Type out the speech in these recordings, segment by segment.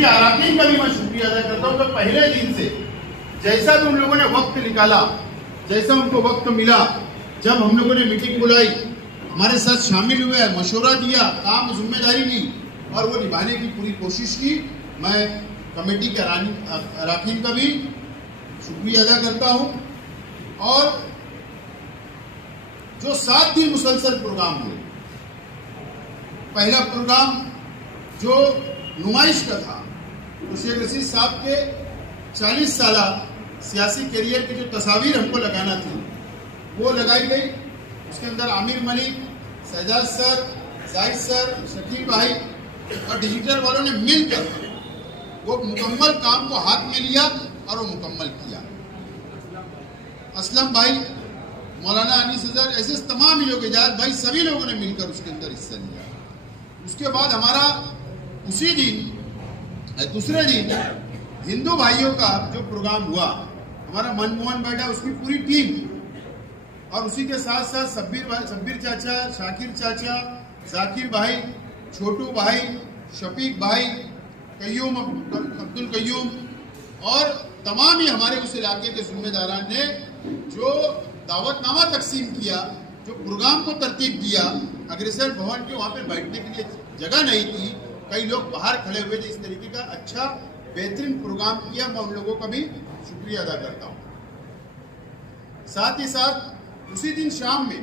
के अराकीन का भी मैं शुक्रिया अदा करता हूँ कि पहले दिन से जैसा भी उन लोगों ने वक्त निकाला, जैसा उनको वक्त मिला, जब हम लोगों ने मीटिंग बुलाई, हमारे साथ शामिल हुए, मशवरा दिया, काम जिम्मेदारी ली और वो निभाने की पूरी कोशिश की। मैं कमेटी के अराकीन का भी शुक्रिया अदा करता हूँ। और जो 7 दिन मुसलसल प्रोग्राम हुए, पहला प्रोग्राम जो नुमाइश का था, तो शेख रशीद साहब के 40 साला सियासी करियर की जो तस्वीर हमको लगाना थी वो लगाई गई। उसके अंदर आमिर मलिक, सैजाद सर, जाहिद सर, शकील भाई और डिजिटल वालों ने मिलकर वो मुकम्मल काम को हाथ में लिया और वो मुकम्मल किया। असलम भाई, मौलाना अनीस अजहर, ऐसे तमाम लोग, इजाज़ भाई, सभी लोगों ने मिलकर उसके अंदर हिस्सा लिया। उसके बाद हमारा उसी दिन दूसरे दिन हिंदू भाइयों का जो प्रोग्राम हुआ, हमारा मनमोहन बैठा, उसकी पूरी टीम और उसी के साथ साथ सब्बीर चाचा, शाकिर चाचा, जाकिर भाई, छोटू भाई, शफीक भाई, कय्यूम, अब्दुल कय्यूम और तमाम ही हमारे उस इलाके के जिम्मेदारान ने जो दावतनामा तकसीम किया, जो प्रोग्राम को तरतीब दिया। अग्रसर भवन के वहाँ पर बैठने के लिए जगह नहीं थी, कई लोग बाहर खड़े हुए थे। इस तरीके का अच्छा बेहतरीन प्रोग्राम किया, मैं उन लोगों का भी शुक्रिया अदा करता हूँ। साथ ही साथ उसी दिन शाम में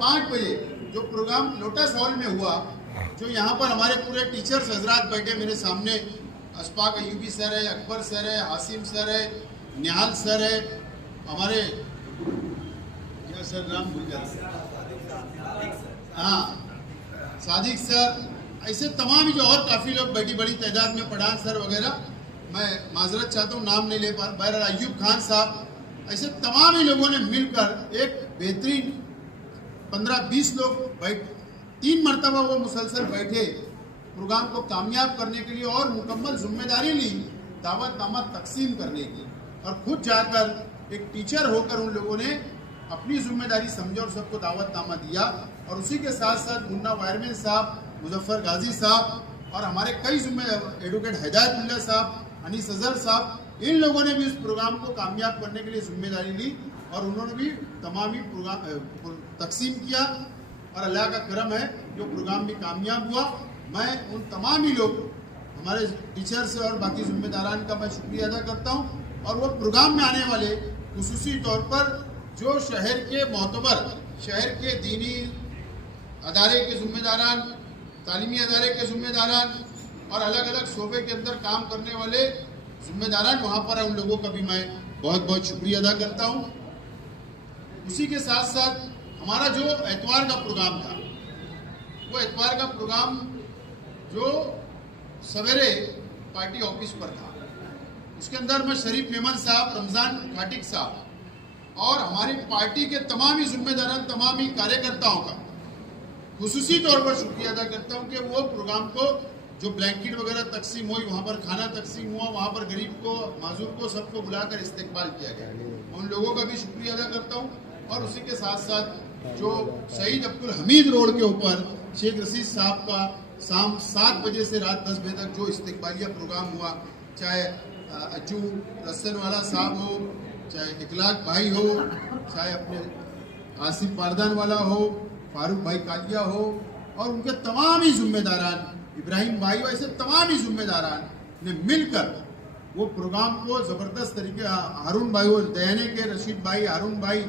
5 बजे जो प्रोग्राम लोटस हॉल में हुआ, जो यहाँ पर हमारे पूरे टीचर्स हजरात बैठे मेरे सामने, अशफाक अयूबी सर है, अकबर सर है, हासिम सर है, निहाल सर है, हमारे क्या सर नाम भूल जाते, हाँ, सादिक सर, ऐसे तमाम जो और काफ़ी लोग बैठी बड़ी तादाद में, पठान सर वगैरह, मैं माजरत चाहता हूँ नाम नहीं ले पा, बहरहाल अयूब खान साहब, ऐसे तमाम ही लोगों ने मिलकर एक बेहतरीन 15-20 लोग 3 मरतबा वो मुसलसल बैठे प्रोग्राम को कामयाब करने के लिए और मुकम्मल जिम्मेदारी ली दावतनामा तकसीम करने की। और खुद जाकर एक टीचर होकर उन लोगों ने अपनी जिम्मेदारी समझा और सबको दावतनामा दिया। और उसी के साथ साथ मुन्ना वायरमैन साहब, मुजफ्फर गाजी साहब और हमारे कई एडवोकेट हिदायतुल्लाह साहब, अनीस अजहर साहब, इन लोगों ने भी उस प्रोग्राम को कामयाब करने के लिए जिम्मेदारी ली और उन्होंने भी तमाम ही प्रोग्राम तकसीम किया। और अल्लाह का करम है जो प्रोग्राम भी कामयाब हुआ। मैं उन तमाम ही लोग, हमारे टीचर्स और बाकी जिम्मेदारान का मैं शुक्रिया अदा करता हूँ। और वो प्रोग्राम में आने वाले खुसूसी तौर पर जो शहर के मोतबर, शहर के दीनी अदारे के जिम्मेदारान, तालीमी अदारे के जिम्मेदारान और अलग अलग शोबे के अंदर काम करने वाले जिम्मेदारान वहाँ पर, उन लोगों का भी मैं बहुत बहुत शुक्रिया अदा करता हूँ। उसी के साथ साथ हमारा जो एतवार का प्रोग्राम था, वो एतवार का प्रोग्राम जो सवेरे पार्टी ऑफिस पर था, उसके अंदर मैं शरीफ मेमन साहब, रमज़ान खाटिक साहब और हमारी पार्टी के तमाम ही जिम्मेदारान, तमाम ही कार्यकर्ताओं का खुसूसी तौर पर शुक्रिया अदा करता हूँ कि वो प्रोग्राम को जो ब्लैंकेट वगैरह तकसीम हुई, वहाँ पर खाना तकसीम हुआ, वहाँ पर गरीब को, माजूर को, सबको बुलाकर इस्तेकबाल किया गया, उन लोगों का भी शुक्रिया अदा करता हूँ। और उसी के साथ साथ जो शहीद अब्दुल हमीद रोड के ऊपर शेख रशीद साहब का शाम 7 बजे से रात 10 बजे तक जो इस्तेकबालिया प्रोग्राम हुआ, चाहे अज्जू रसन वाला साहब हो, चाहे इखलाक भाई हो, चाहे अपने आसिफ पारदान वाला हो, फारूक भाई कालिया हो और उनके तमाम ही जिम्मेदारान, इब्राहिम भाई, ऐसे तमाम ही जिम्मेदारान ने मिलकर वो प्रोग्राम को ज़बरदस्त तरीके, हारून भाई और दयाने के रशीद भाई, हारून भाई,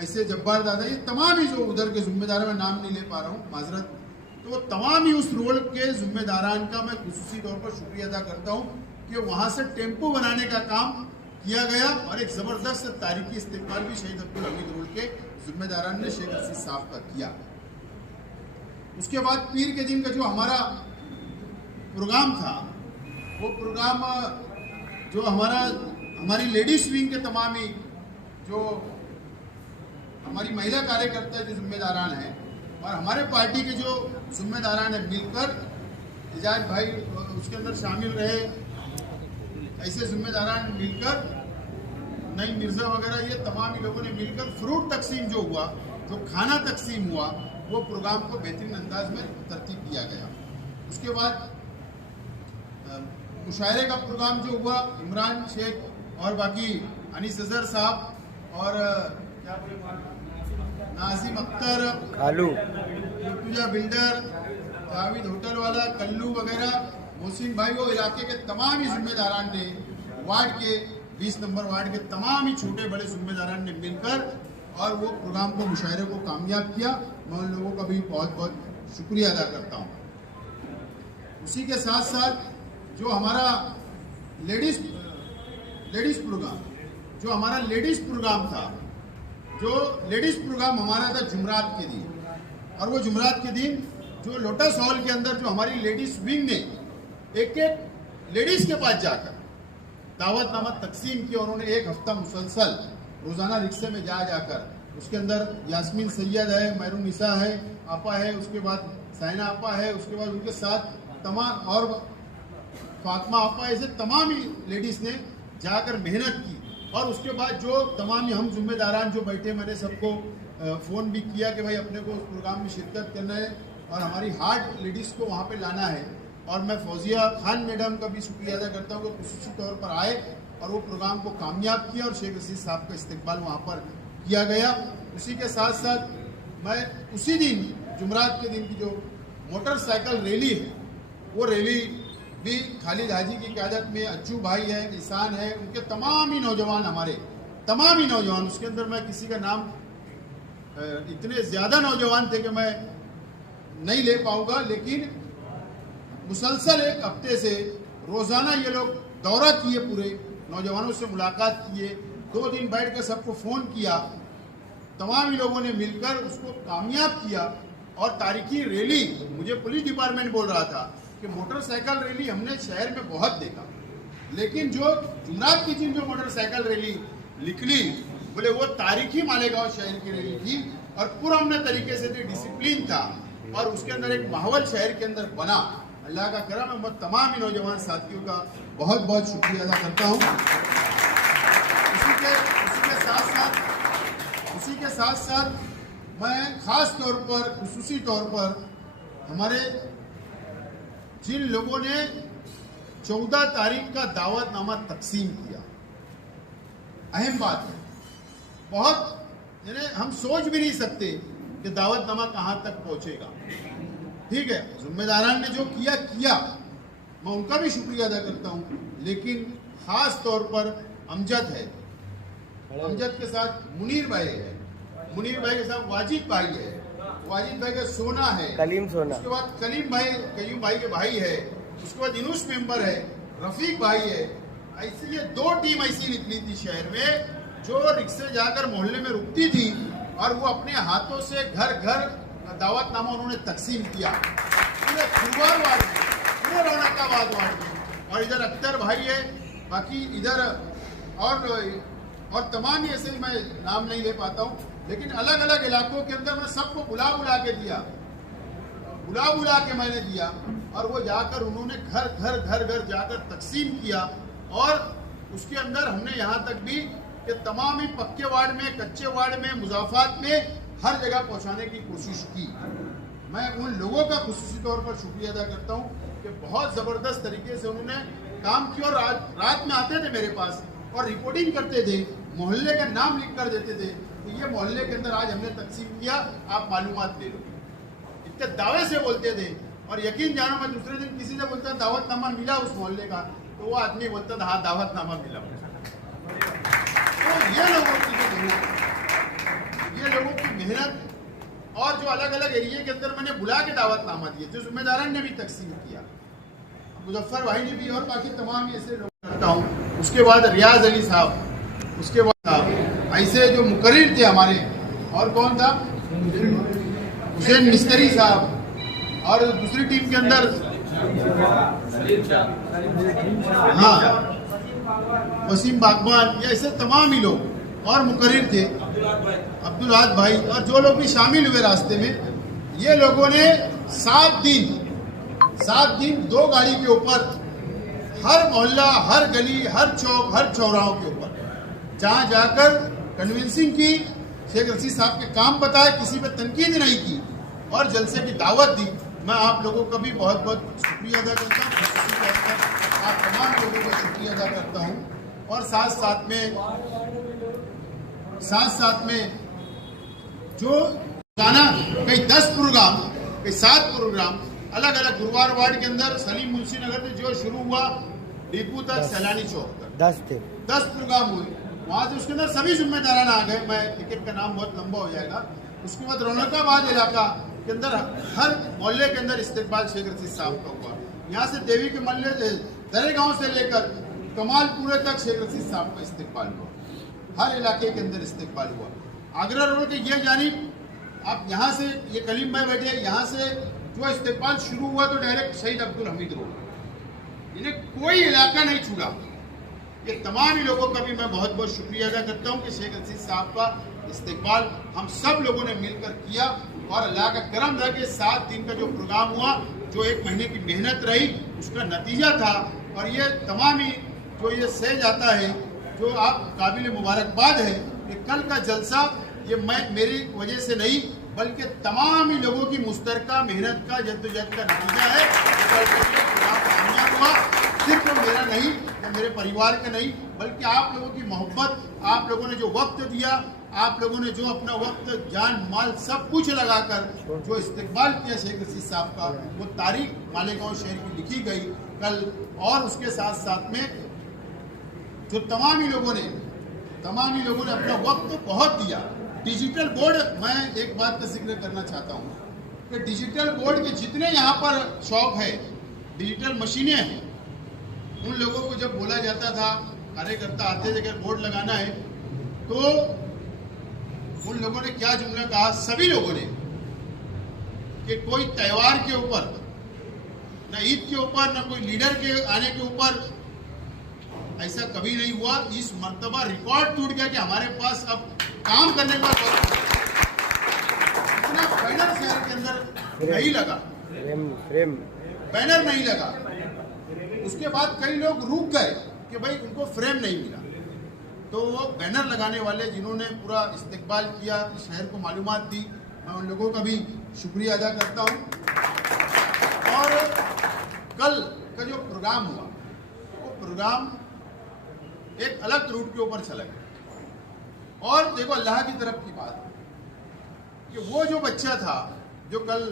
ऐसे जब्बार दादा, ये तमाम ही जो उधर के जिम्मेदार, मैं नाम नहीं ले पा रहा हूँ, माजरत, तो वो तमाम ही उस रोड के जिम्मेदारान का मैं खुसूसी तौर पर शुक्रिया अदा करता हूँ कि वहाँ से टेम्पो बनाने का काम किया गया और एक ज़बरदस्त तारीखी इस्तेकबाल भी शहीद अब्दुल हमीद रोड के जिम्मेदारान ने शेख रशीद साहब का किया। उसके बाद पीर के दिन का जो हमारा प्रोग्राम था, वो प्रोग्राम जो हमारी लेडीज विंग के तमाम ही जो हमारी महिला कार्यकर्ता जो जिम्मेदारान हैं और हमारे पार्टी के जो जिम्मेदारान हैं मिलकर, इजाज भाई उसके अंदर शामिल रहे, ऐसे जिम्मेदारान मिलकर, नई मिर्ज़ा वगैरह, ये तमाम ही लोगों ने मिलकर फ्रूट तकसीम जो हुआ, जो खाना तकसीम हुआ, वो प्रोग्राम को बेहतरीन अंदाज में तरतीब दिया गया। उसके बाद मुशायरे का प्रोग्राम जो हुआ, इमरान शेख और बाकी अनीस अजहर साहब और नाजिम अख्तर, खालू, तुजा बिल्डर, जावेद होटल वाला, कल्लू वगैरह, मोहसिन भाई, वो इलाके के तमाम ही जिम्मेदारान ने, वार्ड के 20 नंबर वार्ड के तमाम ही छोटे बड़े जिम्मेदारान ने मिलकर और वो प्रोग्राम को, मुशायरे को कामयाब किया। मैं उन लोगों का भी बहुत बहुत शुक्रिया अदा करता हूँ। उसी के साथ साथ जो हमारा लेडीज़ प्रोग्राम था, जो लेडीज़ प्रोग्राम हमारा था जुमरात के दिन, और वो जुमरात के दिन जो लोटस हॉल के अंदर जो हमारी लेडीज़ विंग ने एक एक लेडीज़ के पास जाकर दावतनामा तकसीम किया। उन्होंने एक हफ्ता मुसलसल रोज़ाना रिक्शे में जाकर, उसके अंदर यास्मीन सैयद है, मैरून-निसा है, आपा है, उसके बाद साइना आपा है, उसके बाद उनके साथ तमाम और फातिमा आपा, ऐसे तमाम ही लेडीज़ ने जाकर मेहनत की। और उसके बाद जो तमाम ही हम जिम्मेदारान जो बैठे, मैंने सबको फ़ोन भी किया कि भाई अपने को उस प्रोग्राम में शिरकत करना है और हमारी हार्ड लेडीज़ को वहाँ पे लाना है। और मैं फौजिया खान मैडम का भी शुक्रिया अदा करता हूँ कि खुसूसी तौर पर आए और वो प्रोग्राम को कामयाब किया और शेख रशीद साहब का इस्तकबाल वहाँ पर किया गया। उसी के साथ साथ मैं उसी दिन जुमरात के दिन की जो मोटरसाइकिल रैली है, वो रैली भी खालिद हाजी की क़यादत में, अज्जू भाई है, ईसान है, उनके तमाम ही नौजवान, हमारे तमाम ही नौजवान, उसके अंदर मैं किसी का नाम, इतने ज़्यादा नौजवान थे कि मैं नहीं ले पाऊँगा, लेकिन मुसलसल एक हफ्ते से रोज़ाना ये लोग दौरा किए, पूरे नौजवानों से मुलाकात किए, 2 दिन बैठ कर सबको फ़ोन किया, तमाम ही लोगों ने मिलकर उसको कामयाब किया। और तारीखी रैली, मुझे पुलिस डिपार्टमेंट बोल रहा था कि मोटरसाइकिल रैली हमने शहर में बहुत देखा, लेकिन जो जुमरात की दिन जो मोटरसाइकिल रैली निकली, बोले वो तारीखी मालेगांव शहर की रैली थी और पुरअमन तरीके से थी, डिसिप्लिन था और उसके अंदर एक माहौल शहर के अंदर बना। अल्लाह का करम है। मैं तमाम ही नौजवान साथियों का बहुत बहुत शुक्रिया अदा करता हूँ। उसी के साथ साथ मैं ख़ास तौर पर, खुसूसी तौर पर हमारे जिन लोगों ने 14 तारीख का दावतनामा तकसीम किया, अहम बात है, बहुत, यानी हम सोच भी नहीं सकते कि दावतनामा कहाँ तक पहुँचेगा। ठीक है, जिम्मेदारान ने जो किया, मैं उनका भी शुक्रिया अदा करता हूँ, लेकिन ख़ास तौर पर अमजद है, अमजद के साथ मुनीर भाई है, मुनीर भाई के साथ वाजिद भाई है, वाजिद भाई का सोना है, कलीम सोना, उसके बाद कलीम भाई के भाई है, उसके बाद इनुस मेंबर है, रफीक भाई है। ऐसे ये 2 टीम ऐसी निकली थी शहर में जो रिक्शे जाकर मोहल्ले में रुकती थी और वो अपने हाथों से घर घर दावतनामा उन्होंने तकसीम किया, पूरे फुलवार वार्ड में, पूरे रौनकाबाद वार्ड में। और इधर अख्तर भाई है, बाकी इधर और तमाम ही ऐसे, मैं नाम नहीं ले पाता हूँ, लेकिन अलग अलग इलाकों के अंदर मैं सबको बुला के मैंने दिया और वो जाकर उन्होंने घर जाकर तकसीम किया। और उसके अंदर हमने यहाँ तक भी कि तमाम ही पक्के वार्ड में, कच्चे वार्ड में, मुजाफात में हर जगह पहुँचाने की कोशिश की। मैं उन लोगों का खुसूसी तौर पर शुक्रिया अदा करता हूँ कि बहुत ज़बरदस्त तरीके से उन्होंने काम किया और रात में आते थे मेरे पास और रिपोर्टिंग करते थे, मोहल्ले का नाम लिख कर देते थे, तो ये मोहल्ले के अंदर आज हमने तकसीम किया, आप मालूमात ले लो। इतने दावे से बोलते थे और यकीन जानो, मैं दूसरे दिन किसी से बोलता दावतनामा मिला उस मोहल्ले का, तो वो आदमी बोलता था हाँ दावतनामा मिला। तो ये लोगों की मेहनत और जो अलग अलग एरिया के अंदर मैंने बुला के दावतनामा दिए, जो जिम्मेदारान ने भी तकसीम किया, मुजफ्फर भाई ने भी, और बाकी तमाम ऐसे लोग करता हूँ। उसके बाद रियाज अली साहब, उसके बाद ऐसे जो मुकर्रिर थे हमारे, और कौन था, हुसैन मिस्त्री साहब, और दूसरी टीम के अंदर हाँ वसीम बागबान, ये ऐसे तमाम ही लोग और मुकर्रिर थे, अब्दुल हाद भाई, और जो लोग भी शामिल हुए रास्ते में। ये लोगों ने 7 दिन 2 गाड़ी के ऊपर हर मोहल्ला, हर गली, हर चौक, हर चौराहों के ऊपर जहाँ जाकर कन्विंसिंग की, शेख रशीद साहब के काम बताए, किसी पे तनकीद नहीं की और जलसे की दावत दी। मैं आप लोगों का भी बहुत बहुत शुक्रिया अदा करता हूँ। आप तमाम लोगों का शुक्रिया अदा करता हूँ। और साथ साथ में जो गाना कई 10 प्रोग्राम, कई 7 प्रोग्राम अलग अलग गुरुवार वार्ड के अंदर सलीम मुंशी नगर से जो शुरू हुआ डिपू तक सैलानी चौक तक 10 प्रोग्राम हुए। वहाँ से उसके अंदर सभी जिम्मेदारान आ गए। मैं एक का नाम बहुत लंबा हो जाएगा। उसके बाद रौनकाबाद इलाका के अंदर हर मोहल्ले के अंदर इस्तेकबाल शेख रशीद साहब का हुआ। यहाँ से देवी के मोहल्ले दरे गांव से लेकर कमालपुरे तक शेख रशीद साहब का इस्तेकबाल हुआ। हर इलाके के अंदर इस्तेकबाल हुआ। आगरा रोड के ये जानिब आप यहाँ से ये कलीम भाई बैठे, यहाँ से जो इस्तेकबाल शुरू हुआ तो डायरेक्ट शहीद अब्दुल हमीद रोड, इन्हें कोई इलाका नहीं छूटा। ये तमाम ही लोगों का भी मैं बहुत बहुत शुक्रिया अदा करता हूँ कि शेख रशीद साहब का इस्तेकबाल हम सब लोगों ने मिलकर किया। और अल्लाह का करम था कि 7 दिन का जो प्रोग्राम हुआ, जो 1 महीने की मेहनत रही, उसका नतीजा था। और ये तमाम ही जो ये सह जाता है, जो आप काबिल मुबारकबाद है कि कल का जलसा ये मेरी वजह से नहीं बल्कि तमाम ही लोगों की मुश्तरका मेहनत का जद्दोजहद का नतीजा है। कामयाब हुआ, सिर्फ मेरा नहीं या मेरे परिवार का नहीं बल्कि आप लोगों की मोहब्बत, आप लोगों ने जो वक्त दिया, आप लोगों ने जो अपना वक्त जान माल सब कुछ लगाकर जो इस्तेकबाल किया शेख रशीद साहब का, वो तारीख मालेगांव शहर की लिखी गई कल। और उसके साथ साथ में जो तमाम ही लोगों ने अपना वक्त बहुत दिया। डिजिटल बोर्ड, मैं एक बात का जिक्र करना चाहता हूँ कि डिजिटल बोर्ड के जितने यहाँ पर शौक है, डिजिटल मशीनें हैं, उन लोगों को जब बोला जाता था, कार्यकर्ता आते थे अगर बोर्ड लगाना है, तो उन लोगों ने क्या जुमला कहा, सभी लोगों ने, कि कोई त्यौहार के ऊपर, न ईद के ऊपर, न कोई लीडर के आने के ऊपर ऐसा कभी नहीं हुआ। इस मर्तबा रिकॉर्ड टूट गया कि हमारे पास अब काम करने का इतना बैनर शहर के अंदर नहीं लगा, बैनर नहीं लगा। उसके बाद कई लोग रुक गए कि भाई उनको फ्रेम नहीं मिला, तो वो बैनर लगाने वाले जिन्होंने पूरा इस्तेकबाल किया, शहर को मालूमात दी, मैं उन लोगों का भी शुक्रिया अदा करता हूँ। और कल का जो प्रोग्राम हुआ, वो प्रोग्राम एक अलग रूट के ऊपर चला गया। और देखो अल्लाह की तरफ की बात कि वो जो बच्चा था जो कल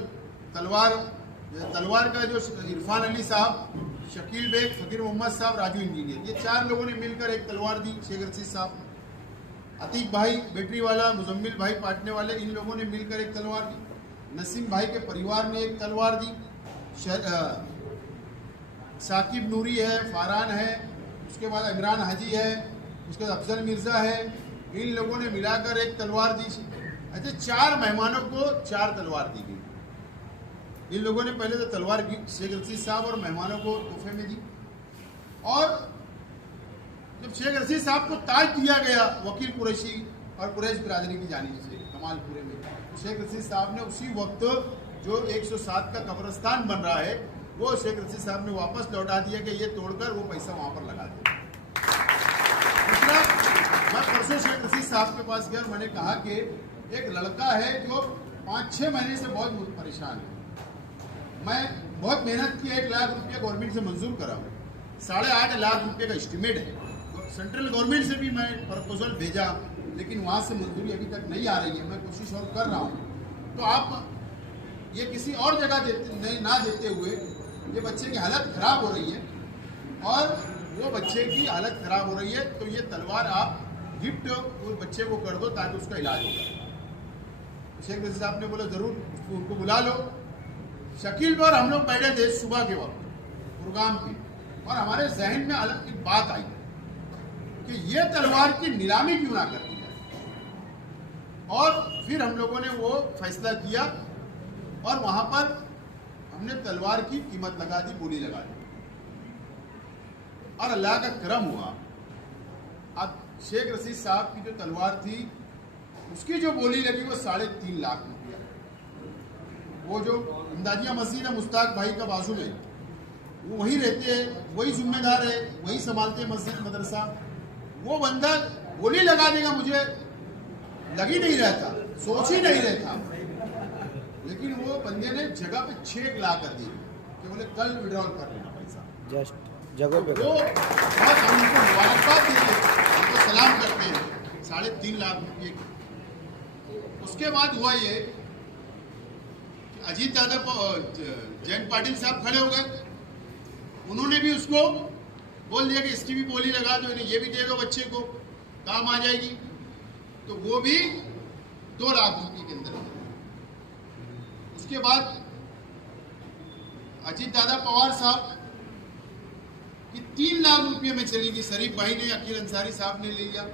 तलवार का जो इरफान अली साहब, शकील बेग, फकीर मोहम्मद साहब, राजू इंजीनियर, ये 4 लोगों ने मिलकर एक तलवार दी शेख रशीद साहब। अतीक भाई बैटरी वाला, मुजम्मिल भाई पाटने वाले, इन लोगों ने मिलकर एक तलवार दी। नसीम भाई के परिवार ने एक तलवार दी। साकिब नूरी है, फारान है, उसके बाद इमरान हाजी है, उसके बाद अफजल मिर्ज़ा है, इन लोगों ने मिलाकर एक तलवार दी। अच्छा, 4 मेहमानों को 4 तलवार दी गई। इन लोगों ने पहले तो तलवार शेख रशीद साहब और मेहमानों को तोहफे में दी। और जब शेख रशीद साहब को ताज दिया गया वकील कुरैशी और कुरैश बिरादरी की जानिब से कमालपुरे में, तो शेख रशीद साहब ने उसी वक्त जो 107 का कब्रिस्तान बन रहा है, वो शेख रशीद साहब ने वापस लौटा दिया कि ये तोड़कर वो पैसा वहाँ पर लगा दिया। दूसरा, मैं परसों शेख रशीद साहब के पास गया, मैंने कहा कि एक लड़का है जो 5-6 महीने से बहुत परेशान है, मैं बहुत मेहनत की, 1 लाख रुपया गवर्नमेंट से मंजूर करा हूँ, 8.5 लाख रुपये का एस्टिमेट है। सेंट्रल गवर्नमेंट से भी मैं प्रपोजल भेजा, लेकिन वहाँ से मंजूरी अभी तक नहीं आ रही है। मैं कोशिश और कर रहा हूँ, तो आप ये किसी और जगह ना देते हुए, ये बच्चे की हालत ख़राब हो रही है और वो बच्चे की हालत ख़राब हो रही है, तो ये तलवार आप गिफ्ट उस बच्चे को कर दो ताकि उसका इलाज हो जाए। शेख रशीद साहब ने बोला ज़रूर उनको बुला लो। शकील पर हम लोग बैठे थे सुबह के वक्त प्रोग्राम की, और हमारे जहन में अलग एक बात आई कि ये तलवार की नीलामी क्यों ना कर दी जाए। और फिर हम लोगों ने वो फैसला किया और वहाँ पर हमने तलवार की कीमत लगा दी, बोली लगा दी, और अल्लाह का करम हुआ। अब शेख रशीद साहब की जो तलवार थी उसकी जो बोली लगी वो 3.5 लाख रुपया। वो जो अंदाजिया मस्जिद है मुश्ताक भाई का बाजू में, वो वहीं रहते हैं, वही जिम्मेदार है, वही संभालते हैं मस्जिद मदरसा। वो बंदा बोली लगा देगा, मुझे लग ही नहीं रहता, सोच ही नहीं रहता, लेकिन वो बंदे ने जगह पे 6 ला कर दी कि बोले कल विड्रॉल कर लेना पैसा। जगह पे वो बहुत हम उनको मुबारकबाद देते हैं, उनको सलाम करते हैं 3.5 लाख रुपये की। उसके बाद हुआ ये कि अजीत यादव जयंत पाटिल साहब खड़े हो गए, उन्होंने भी उसको बोल दिया कि इसकी भी बोली लगा दो, इन्हें ये भी दे दो, बच्चे को काम आ जाएगी। तो वो भी 2 लाख रुपये के अंदर। उसके बाद अजीत दादा पवार साहब कि 3 लाख रुपये में चलेगी। शरीफ भाई ने, अकील अंसारी साहब ने ले लिया,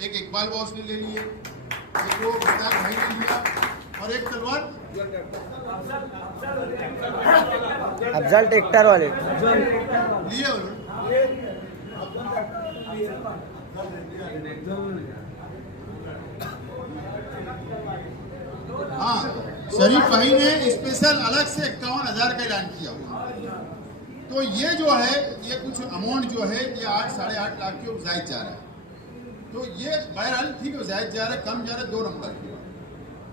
एक इकबाल बॉस ने ले लिए, एक वो मुश्ताक भाई ने लिया, और एक तलवार अफजल ट्रैक्टर वाले लिए उन्होंने। हाँ, शरीफ भाई ने स्पेशल अलग से 51,000 का ऐलान किया हुआ। तो ये जो है, ये कुछ अमाउंट जो है ये 8-8.5 लाख के जायद जा रहा है। तो ये बहरहाल ठीक है, जायद जा रहा है, कम जा रहा है, 2 नंबर की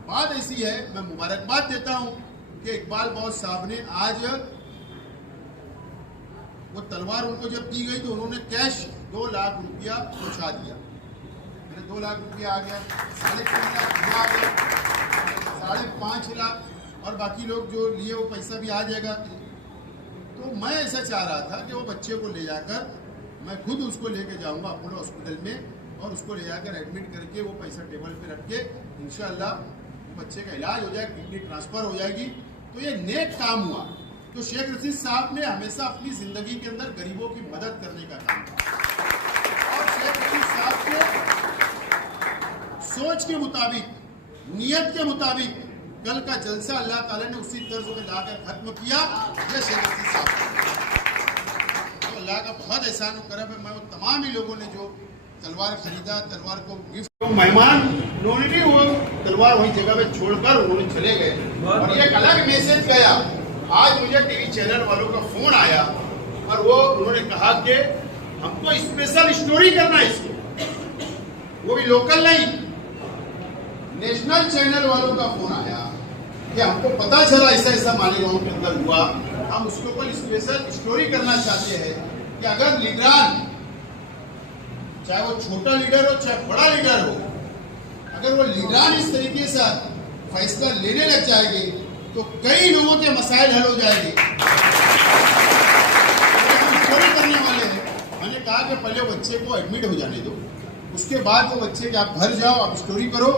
बात ऐसी है। मैं मुबारकबाद देता हूं कि इकबाल बॉस साहब ने आज वो तलवार उनको जब दी गई तो उन्होंने कैश 2 लाख रुपया पहुंचा दिया। मैंने 2 लाख रुपया आ गया, 3.5 लाख आ गया, 5.5 लाख, और बाकी लोग जो लिए वो पैसा भी आ जाएगा। तो मैं ऐसा चाह रहा था कि वो बच्चे को ले जाकर मैं खुद उसको लेके जाऊंगा अपोलो हॉस्पिटल में, और उसको ले जाकर एडमिट करके वो पैसा टेबल पे रख के इंशाअल्लाह बच्चे का इलाज हो जाएगा, किडनी ट्रांसफर हो जाएगी। तो ये नेक काम हुआ। तो शेख रशीद साहब ने हमेशा अपनी जिंदगी के अंदर गरीबों की मदद करने का काम किया, और शेख रशीद साहब के सोच के मुताबिक, नियत के मुताबिक कल का जलसा अल्लाह ताला ने उसी तर्ज में लाकर खत्म किया। ये शेख रशीद साहब, तो अल्लाह का बहुत एहसान करम है। मैं वो तमाम ही लोगों ने जो तलवार खरीदा, तलवार को गिफ्ट, तो मेहमान उन्होंने भी वो तलवार वही जगह पे छोड़कर उन्होंने चले गए। और एक अलग मैसेज गया, आज मुझे टीवी चैनल वालों का फोन आया और वो उन्होंने कहा कि हमको स्पेशल स्टोरी करना है इसको, वो भी लोकल नहीं, नेशनल चैनल वालों का फोन आया कि हमको पता चला ऐसा ऐसा मालेगांव के अंदर हुआ, हम उसके ऊपर स्पेशल स्टोरी करना चाहते हैं कि अगर लीडरान, चाहे वो छोटा लीडर हो चाहे बड़ा लीडर हो, अगर वो लीडरान इस तरीके से फैसला लेने लग जाएंगे तो कई लोगों के मसाइल हल हो जाएंगे। स्टोरी करने वाले हैं। मैंने कहा कि पहले बच्चे को एडमिट हो जाने दो, उसके बाद वो बच्चे के आप घर जाओ, आप स्टोरी करो।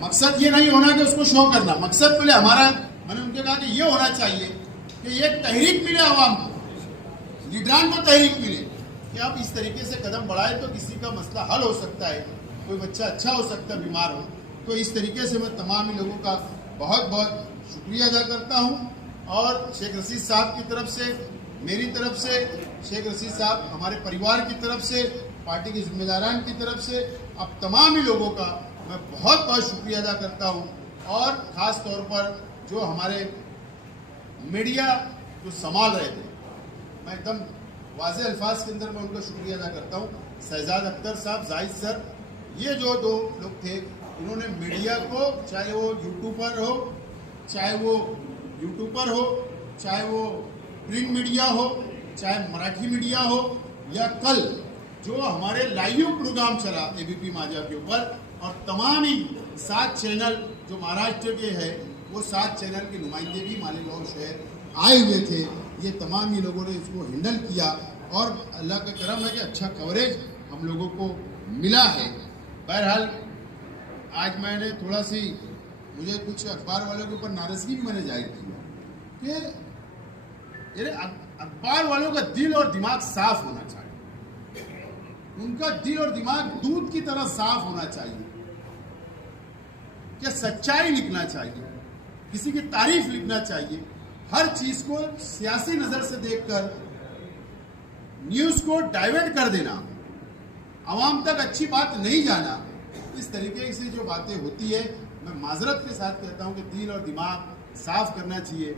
मकसद ये नहीं होना कि उसको शो करना, मकसद पहले हमारा, मैंने उनके कहा कि ये होना चाहिए कि ये तहरीक मिले आवाम को, लीडरान को तहरीक मिले कि आप इस तरीके से कदम बढ़ाए तो किसी का मसला हल हो सकता है, कोई बच्चा अच्छा हो सकता है बीमार हो। तो इस तरीके से मैं तमाम ही लोगों का बहुत बहुत शुक्रिया अदा करता हूँ। और शेख रशीद साहब की तरफ से, मेरी तरफ से, शेख रशीद साहब हमारे परिवार की तरफ से, पार्टी के जिम्मेदारान की तरफ से, अब तमाम ही लोगों का मैं बहुत बहुत शुक्रिया अदा करता हूँ। और ख़ास तौर पर जो हमारे मीडिया जो संभाल रहे थे, मैं एकदम वाज़ेह अल्फाज के अंदर मैं उनका शुक्रिया अदा करता हूँ। शहजाद अख्तर साहब, जाहिद सर, ये जो 2 लोग थे, उन्होंने मीडिया को, चाहे वो यूट्यूबर हो, चाहे वो प्रिंट मीडिया हो, चाहे मराठी मीडिया हो, या कल जो हमारे लाइव प्रोग्राम चला एबीपी माझा के ऊपर, और तमाम ही 7 चैनल जो महाराष्ट्र के हैं, वो 7 चैनल के नुमाइंदे भी मालेगांव शहर आए हुए थे। ये तमाम ही लोगों ने इसको हैंडल किया, और अल्लाह का करम है कि अच्छा कवरेज हम लोगों को मिला है। बहरहाल आज मैंने थोड़ा सी, मुझे कुछ अखबार वालों के ऊपर नाराजगी भी मैंने जाहिर की कि अखबार वालों का दिल और दिमाग साफ होना चाहिए, उनका दिल और दिमाग दूध की तरह साफ होना चाहिए, क्या सच्चाई लिखना चाहिए, किसी की तारीफ लिखना चाहिए। हर चीज को सियासी नजर से देखकर न्यूज को डाइवर्ट कर देना, आवाम तक अच्छी बात नहीं जाना, इस तरीके से जो बातें होती है, मैं माजरत के साथ कहता हूं कि दिल और दिमाग साफ करना चाहिए।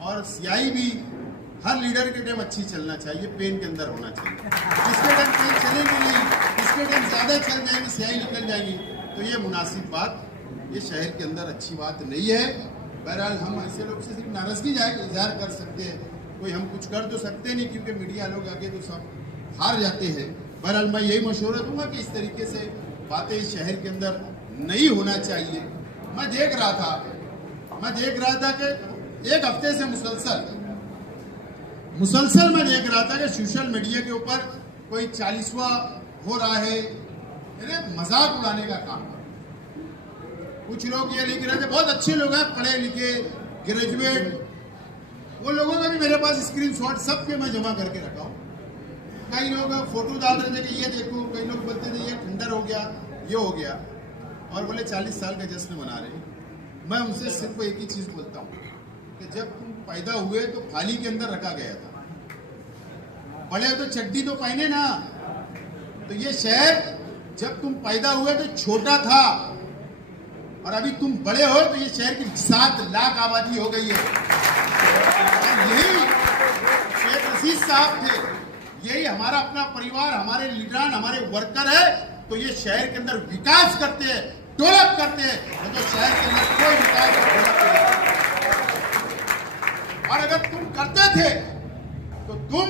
और स्याही भी हर लीडर के टाइम अच्छी चलना चाहिए, पेन के अंदर होना चाहिए। किसके टाइम पेन चलेगी नहीं, किसके टाइम ज़्यादा चल जाएगी, स्याही निकल जाएगी, तो ये मुनासिब बात, ये शहर के अंदर अच्छी बात नहीं है। बहरहाल हम ऐसे लोग से सिर्फ नाराज़गी इजहार कर सकते हैं कोई हम कुछ कर तो सकते नहीं, क्योंकि मीडिया लोग आगे तो सब हार जाते हैं। बहरहाल मैं यही मशवरा दूंगा कि इस तरीके से बातें इस शहर के अंदर नहीं होना चाहिए। मैं देख रहा था कि एक हफ्ते से मुसलसल मैं देख रहा था कि सोशल मीडिया के ऊपर कोई 40वां हो रहा है, मजाक उड़ाने का काम। कुछ लोग ये लिख रहे थे, बहुत अच्छे लोग हैं, पढ़े लिखे, ग्रेजुएट, वो लोगों का भी मेरे पास स्क्रीनशॉट सबके मैं जमा करके रखा हूँ। कई लोग फोटो डाल रहे थे कि ये देखो, कई लोग बोलते थे ये खंडर हो गया, ये हो गया, और बोले 40 साल का जश्न मना रहे हैं। मैं उनसे सिर्फ एक ही चीज बोलता हूँ कि जब तुम पैदा हुए तो थाली के अंदर रखा गया था, बड़े तो चड्डी तो पहने ना। तो ये शहर जब तुम पैदा हुए तो छोटा था, और अभी तुम बड़े हो तो ये शहर की 7 लाख आबादी हो गई है। और यही शेख रशीद साहब थे, यही हमारा अपना परिवार, हमारे लीडरान, हमारे वर्कर है। तो ये शहर के अंदर विकास करते हैं, डेवलप करते हैं, तो शहर के अंदर कोई विकास नहीं। और अगर तुम करते थे तो तुम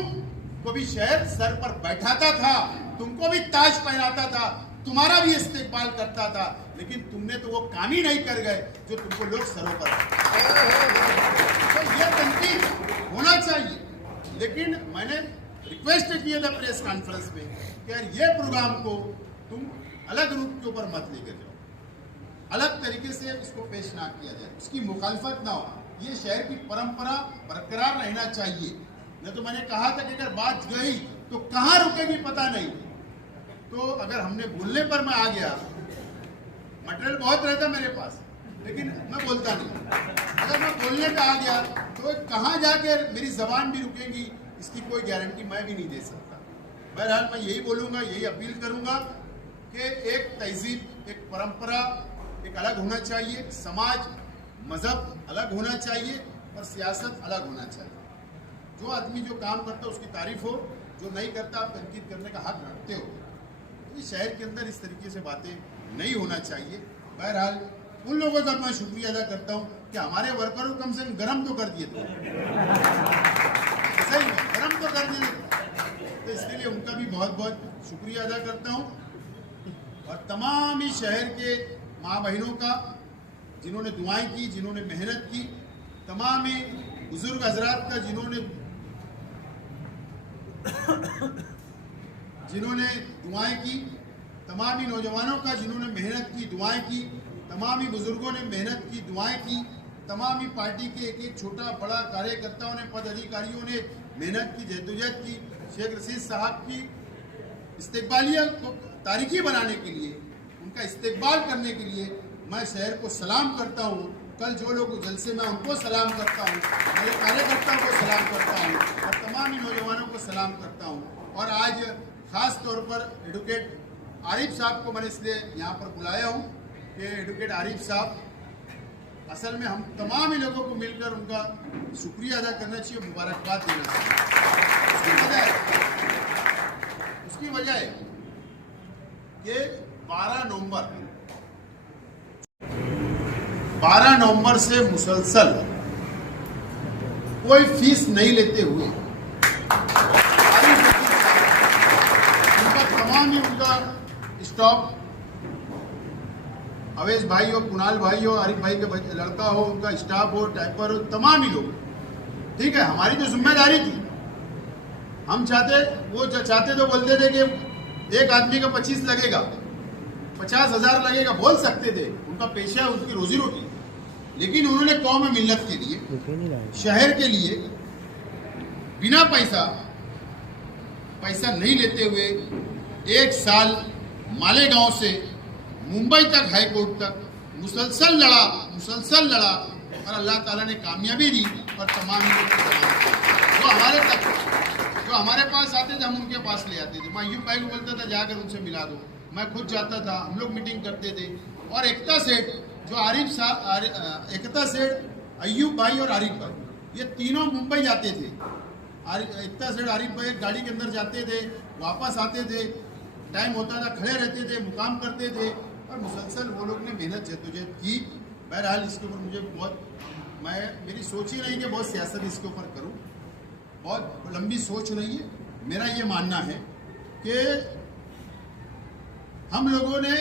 को भी शहर सर पर बैठाता था, तुमको भी ताज पहनाता था, तुम्हारा भी इस्तेकबाल करता था। लेकिन तुमने तो वो काम ही नहीं कर गए जो तुमको लोग सरों पर। तो ये तनकीद होना चाहिए। लेकिन मैंने रिक्वेस्ट किया था प्रेस कॉन्फ्रेंस में कि यार ये प्रोग्राम को तुम अलग रूप के ऊपर मत लेकर जाओ, अलग तरीके से इसको पेश ना किया जाए, उसकी मुखालफत ना हो। ये शहर की परंपरा बरकरार रहना चाहिए। नहीं तो मैंने कहा था कि अगर बात गई तो कहां रुकेगी पता नहीं। तो अगर हमने बोलने पर मैं आ गया, मटेरियल बहुत रहता मेरे पास, लेकिन मैं बोलता नहीं। अगर मैं बोलने पे आ गया तो कहां जाके मेरी जबान भी रुकेगी, इसकी कोई गारंटी मैं भी नहीं दे सकता। बहरहाल मैं यही बोलूंगा, यही अपील करूंगा कि एक तहजीब, एक परंपरा एक अलग होना चाहिए, समाज मजहब अलग होना चाहिए, और सियासत अलग होना चाहिए। जो आदमी जो काम करता है उसकी तारीफ हो, जो नहीं करता आप तनकीद करने का हक रखते हो। तो इस शहर के अंदर इस तरीके से बातें नहीं होना चाहिए। बहरहाल उन लोगों का मैं शुक्रिया अदा करता हूँ कि हमारे वर्करों को कम से कम गर्म तो कर दिए थे, सही में गर्म तो कर दिए, तो इसके लिए उनका भी बहुत बहुत शुक्रिया अदा करता हूँ। और तमाम ही शहर के माँ बहनों का, जिन्होंने दुआएं की, जिन्होंने मेहनत की, तमाम ही बुजुर्ग हजरात का जिन्होंने दुआएं की, तमाम ही नौजवानों का जिन्होंने मेहनत की, दुआएं की, तमाम ही बुजुर्गों ने मेहनत की, दुआएं की, तमाम ही पार्टी के एक एक छोटा बड़ा कार्यकर्ताओं ने, पदाधिकारियों ने मेहनत की, जद्दोजहद की। शेख रशीद साहब की इस्तेकबालिया को तारीखी बनाने के लिए, उनका इस्तेकबाल करने के लिए मैं शहर को सलाम करता हूँ। कल जो लोग जलसे में उनको सलाम करता हूँ, मेरे कार्यकर्ताओं को सलाम करता हूँ, और तमाम ही नौजवानों को सलाम करता हूँ। और आज खास तौर पर एडवोकेट आरिफ साहब को मैंने इसलिए यहाँ पर बुलाया हूँ कि एडवोकेट आरिफ साहब, असल में हम तमाम ही लोगों को मिलकर उनका शुक्रिया अदा करना चाहिए, मुबारकबाद देना चाहिए। उसकी वजह है कि 12 नवंबर से मुसलसल कोई फीस नहीं लेते हुए उनका तमाम ही उनका स्टॉप, अवेश भाई हो, कुणाल भाई हो, आरिफ भाई का लड़का हो, उनका स्टाफ हो, टाइपर हो, तमाम ही लोग, ठीक है। हमारी जो जिम्मेदारी थी, हम वो चाहते तो बोलते थे कि एक आदमी का 25 लगेगा, 50,000 लगेगा, बोल सकते थे, उनका पेशा, उनकी रोजी रोटी। लेकिन उन्होंने कौम मिल्लत के लिए, शहर के लिए बिना पैसा नहीं लेते हुए 1 साल मालेगांव से मुंबई तक, हाई कोर्ट तक मुसलसल लड़ा, और अल्लाह ताला ने कामयाबी दी। और तमाम जो हमारे पास आते थे हम उनके पास ले आते थे। मैं अय्यूब भाई को बोलता था जाकर उनसे मिला दो, मैं खुद जाता था, हम लोग मीटिंग करते थे। और एकता सेठ, जो एकता सेठ, अय्यूब भाई और आरिफ भाई, ये तीनों मुंबई जाते थे। एकता सेठ, आरिफ भाई गाड़ी के अंदर जाते थे, वापस आते थे, टाइम होता था खड़े रहते थे, मुकाम करते थे, और मुसलसल वो लोग ने मेहनत जद्दोजहद की। बहरहाल इसके ऊपर मुझे मेरी सोच ही नहीं कि बहुत सियासत इसके ऊपर करूं। बहुत लंबी सोच नहीं है। मेरा ये मानना है कि हम लोगों ने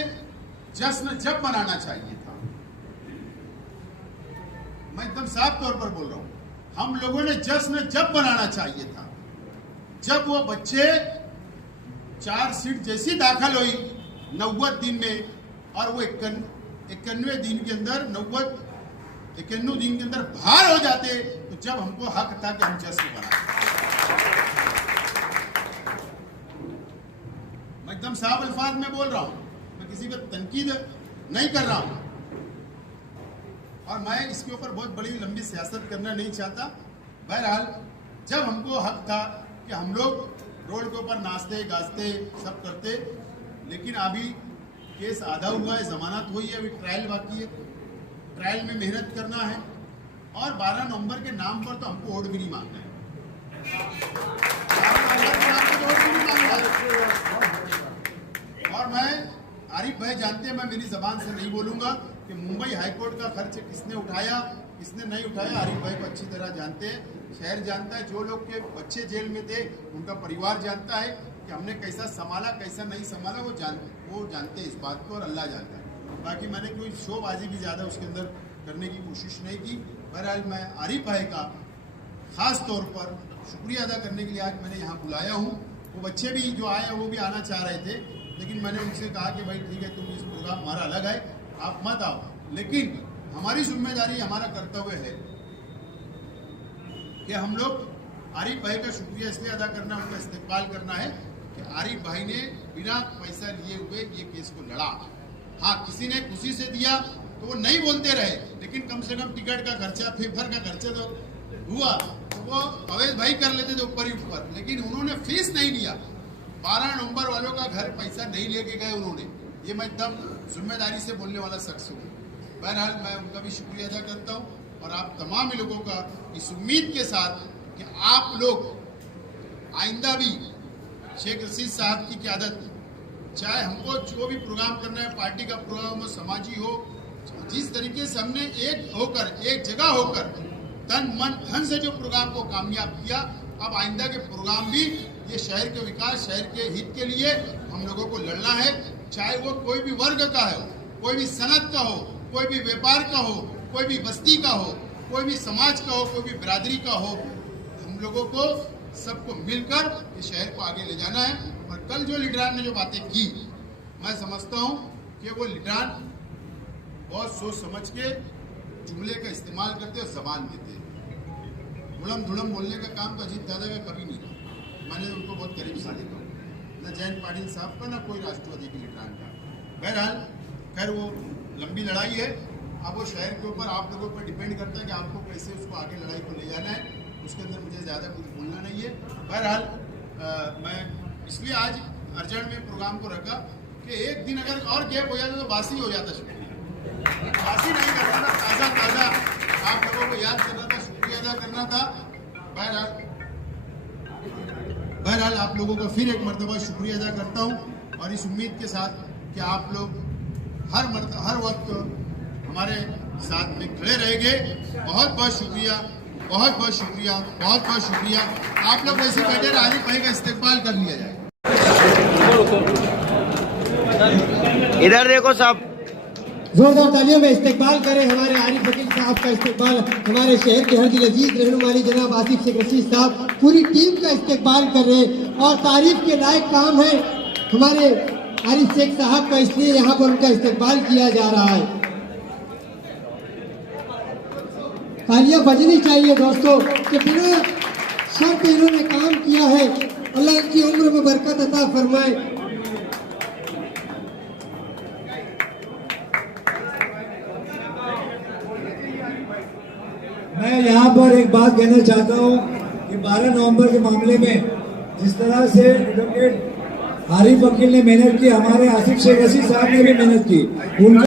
जश्न जब मनाना चाहिए था, मैं एकदम साफ तौर पर बोल रहा हूं, हम लोगों ने जश्न जब मनाना चाहिए था जब वो बच्चे 4 सीट जैसी दाखिल हुई 90 दिन में, और वो 91 दिन के अंदर 91 दिन के अंदर बाहर हो जाते, तो जब हमको हक था कि हम जश्न मनाते। मैं एकदम साफ अल्फाज में बोल रहा हूं, मैं किसी पर तनकीद नहीं कर रहा हूं, और मैं इसके ऊपर बहुत बड़ी लंबी सियासत करना नहीं चाहता। बहरहाल जब हमको हक था कि हम लोग रोड के ऊपर नाचते गाजते सब करते, लेकिन अभी केस आधा हुआ है, जमानत हुई है, अभी ट्रायल बाकी है, ट्रायल में मेहनत करना है, और 12 नवंबर के नाम पर तो हमको वोट भी नहीं मांगना है। और मैं, आरिफ भाई जानते हैं, मैं मेरी जबान से नहीं बोलूंगा कि मुंबई हाईकोर्ट का खर्च किसने उठाया किसने नहीं उठाया। आरिफ भाई को अच्छी तरह जानते हैं, शहर जानता है, जो लोग के बच्चे जेल में थे उनका परिवार जानता है कि हमने कैसा संभाला कैसा नहीं संभाला, वो जानते हैं इस बात को, और अल्लाह जानता है। बाकी मैंने कोई शोबाजी भी ज़्यादा उसके अंदर करने की कोशिश नहीं की। बहरहाल मैं आरिफ भाई का ख़ास तौर पर शुक्रिया अदा करने के लिए आज मैंने यहाँ बुलाया हूँ। वो बच्चे भी जो आए वो भी आना चाह रहे थे, लेकिन मैंने उनसे कहा कि भाई ठीक है, तुम इस प्रोग्राम हमारा अलग है, आप मत आओ, लेकिन हमारी जिम्मेदारी, हमारा कर्तव्य है कि हम लोग आरिफ भाई का शुक्रिया इसलिए अदा करना, उनका इस्तेकबाल करना है कि आरिफ भाई ने बिना पैसा लिए हुए ये केस को लड़ा। हाँ, किसी ने खुशी से दिया तो वो नहीं बोलते रहे, लेकिन कम से कम टिकट का खर्चा, पेपर का खर्चा तो हुआ, तो वो अवैध भाई कर लेते थे ऊपर ही ऊपर, लेकिन उन्होंने फीस नहीं लिया। 12 नवंबर वालों का घर पैसा नहीं लेके गए उन्होंने, ये मैं एकदम जिम्मेदारी से बोलने वाला शख्स हूँ। बहरहाल मैं उनका भी शुक्रिया अदा करता हूँ, और आप तमाम लोगों का इस उम्मीद के साथ कि आप लोग आइंदा भी शेख रशीद साहब की क़यादत, चाहे हमको जो भी प्रोग्राम करना है, पार्टी का प्रोग्राम हो, समाजी हो, जिस तरीके से हमने एक होकर, एक जगह होकर, तन मन धन से जो प्रोग्राम को कामयाब किया, अब आइंदा के प्रोग्राम भी ये शहर के विकास, शहर के हित के लिए हम लोगों को लड़ना है, चाहे वो कोई भी वर्ग का हो, कोई भी सनत का हो, कोई भी व्यापार का हो, कोई भी बस्ती का हो, कोई भी समाज का हो, कोई भी बिरादरी का हो, हम लोगों को सबको मिलकर इस शहर को आगे ले जाना है। और कल जो लीडरान ने जो बातें की, मैं समझता हूँ कि वो लीडरान बहुत सोच समझ के जुमले का इस्तेमाल करते और जबान देते, उड़म धुड़म बोलने का काम तो अजीत दादा का कभी नहीं था। मैंने उनको बहुत करीब से देखा, न जयंत पाटिल साहब का, न कोई राष्ट्रवादी के लीडरान का। बहरहाल खैर वो लंबी लड़ाई है, अब वो शहर के ऊपर आप लोगों पर डिपेंड करता है कि आपको कैसे उसको आगे लड़ाई को ले जाना है, उसके अंदर मुझे ज़्यादा कुछ बोलना नहीं है। बहरहाल मैं इसलिए आज अर्जेंट में प्रोग्राम को रखा कि एक दिन अगर और गैप हो जाता तो बासी हो जाता, शुक्रिया बासी नहीं करना था, ताज़ा ताज़ा आप लोगों को याद करना था, शुक्रिया अदा करना था। बहरहाल आप लोगों का फिर एक मरतबा शुक्रिया अदा करता हूँ, और इस उम्मीद के साथ कि आप लोग हर वक्त हमारे साथ में खड़े रहेंगे। बहुत बहुत शुक्रिया, बहुत बहुत शुक्रिया, बहुत बहुत शुक्रिया। आप लोग वैसे बैठे, आरिफ भाई का इस्तेकबाल कर लिया जाए। इधर देखो साहब, जोरदार तालियों में इस्तेकबाल करें हमारे आरिफ वकील साहब का इस्तेकबाल, हमारे शहर के हर दिल अजीज रहनुमाई जनाब आसिफ शेख रशीद साहब पूरी टीम का इस्तेकबाल कर रहे हैं, और तारीफ के लायक काम है हमारे आरिफ शेख साहब का, इसलिए यहाँ पर उनका इस्तेकबाल किया जा रहा है। तालियां बजनी चाहिए दोस्तों कि बिना शर्त इन्होंने काम किया है, अल्लाह इनकी उम्र में बरकत अता फरमाए। मैं यहाँ पर एक बात कहना चाहता हूँ कि 12 नवंबर के मामले में जिस तरह से एडवोकेट आरिफ वकील ने मेहनत की, हमारे आसिफ शेख रशीद साहब ने भी मेहनत की, उनका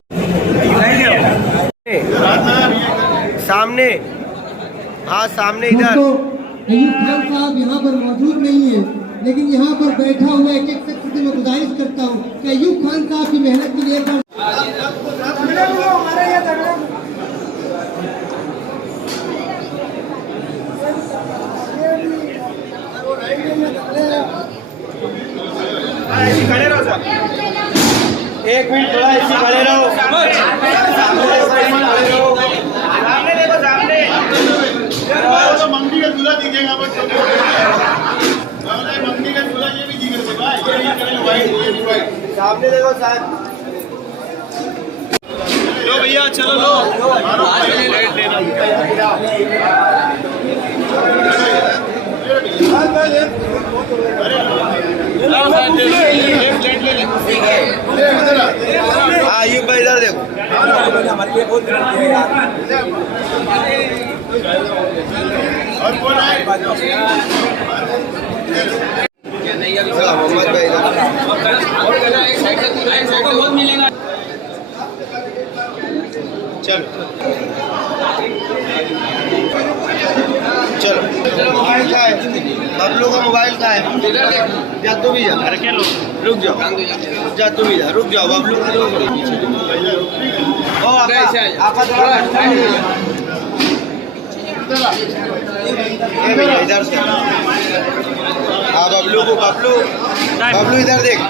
सामने, हाँ सामने इधर। अयूब खान साहब यहाँ पर मौजूद नहीं है, लेकिन यहाँ पर बैठा हुआ एक एक शख्स से मैं गुजारिश करता हूँ कि अयूब खान साहब की मेहनत के लिए एक मिनट थोड़ा ऐसे खड़े रहो। सामने देखो सामने। तो मंडी का दूल्हा दिखेगा बस मंडी का दूल्हा ये भी दिखेगा भाई ये भी वाइट सामने देखो साहब। लो भैया चलो लो हाँ ये भाई इधर देखो। और कौन है मोहम्मद भाई इधर। चलो चलो मोबाइल का है, बबलू का मोबाइल का है। जा तू भी जा, रुक जाओ, जा तू भी जा, रुक जाओ बबलू का दो। ओ आपका थोड़ा इधर से। हाँ बबलू को, बबलू इधर देख।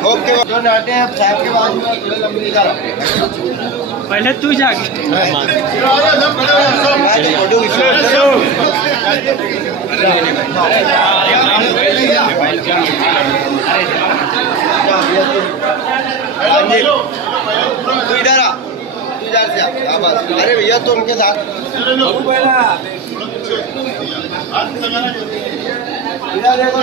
ओके जो नाटे हैं साहब के बाद में थोड़े लंबी निकाल पहले तू जाके फोटो तू इधर आ, तू इधर से आ बस। अरे भैया तो उनके साथ इधर देखो।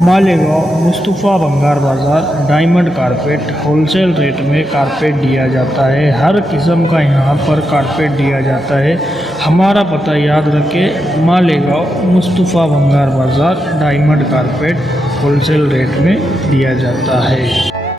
मालेगांव मुस्तफ़ा भंगार बाज़ार डायमंड कारपेट होलसेल रेट में कारपेट दिया जाता है। हर किस्म का यहाँ पर कारपेट दिया जाता है। हमारा पता याद रखें, मालेगांव मुस्तफ़ा भंगार बाज़ार डायमंड कारपेट होलसेल रेट में दिया जाता है।